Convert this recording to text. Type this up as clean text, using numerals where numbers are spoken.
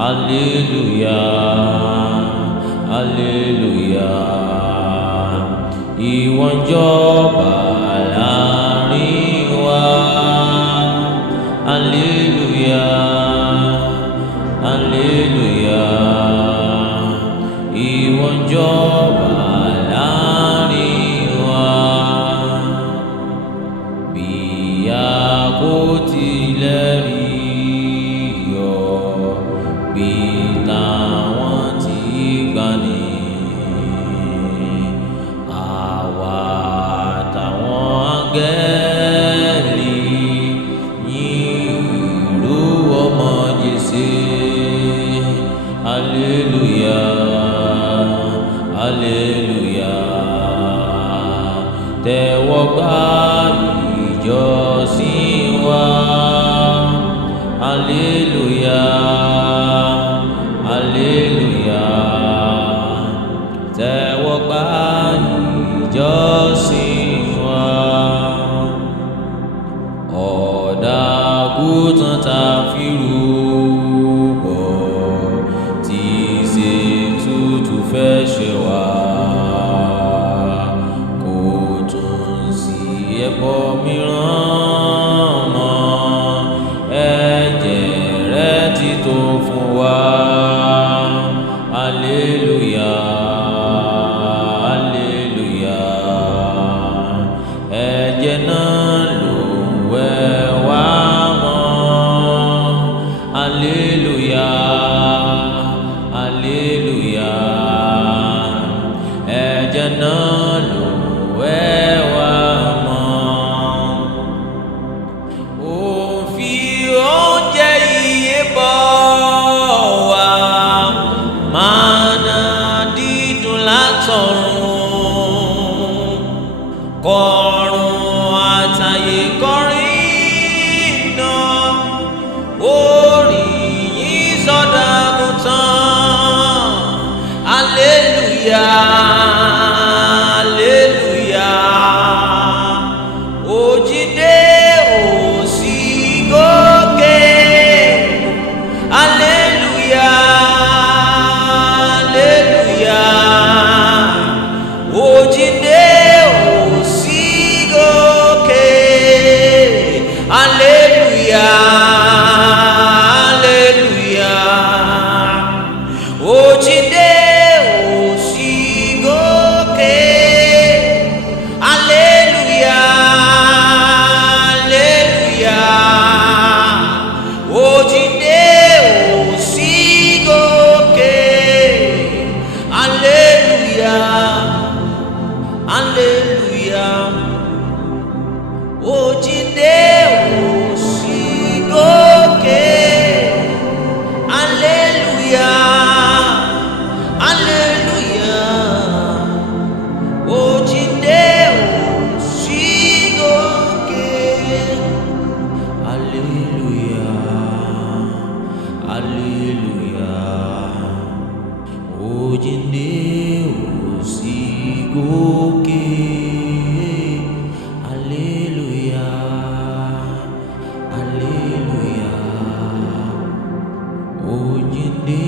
Hallelujah, hallelujah. Ìwọ ń jọba láàrin wa. Hallelujah, hallelujah. Ìwọ ń jọba láàrin wa. Bí a kò tilẹ̀ rí ọ, bí táwọn tí gbani, àwa táwọn áńgẹ́lì yìn ìró ọmọ Jésù. Hallelujah, hallelujah. Tẹ́wọ́ gbà ìjọsìn wa. Hallelujah, hallelujah. Tẹ́wọ́ gbà ìjọsìn wa. Ọ̀dà-àgùntàn tá fi rúbọ, tí ṣe ètùtù fẹ́ṣẹ̀ wa. Kò tún sí ẹbọ mìíràn mọ́, ẹ̀jẹ̀ rẹ̀ ti tó fún wa. Hallelujah, hallelujah. Ẹ̀jẹ̀ náà ló wẹ̀ wá mọ́. Hallelujah, hallelujah. Ẹ̀jẹ̀ náà ló wẹ̀ wá mọ́. Ó fi oúnjẹ ìyè bọ́ wa, mánà dídùn látọ̀run. Kọ̀run àtayé kọrin náà, orin yìí sọ̀dàgùntàn. Hallelujah, hallelujah. Ó jíǹde, ó sì gòkè. Hallelujah, hallelujah. Ó jíǹde, ó sì gòkè. Hallelujah, hallelujah. Ó jíǹde, ó sì gòkè. Hallelujah, hallelujah. Ó jíǹde, ó sì gòkè. Hallelujah, hallelujah. Ó jíǹde, ó sì gòkè. Hallelujah, hallelujah. Ó jíǹde, ó sì gòkè. Hallelujah, hallelujah. Ó jíǹde, ó sì gòkè. Hallelujah, hallelujah. Ó jíǹde.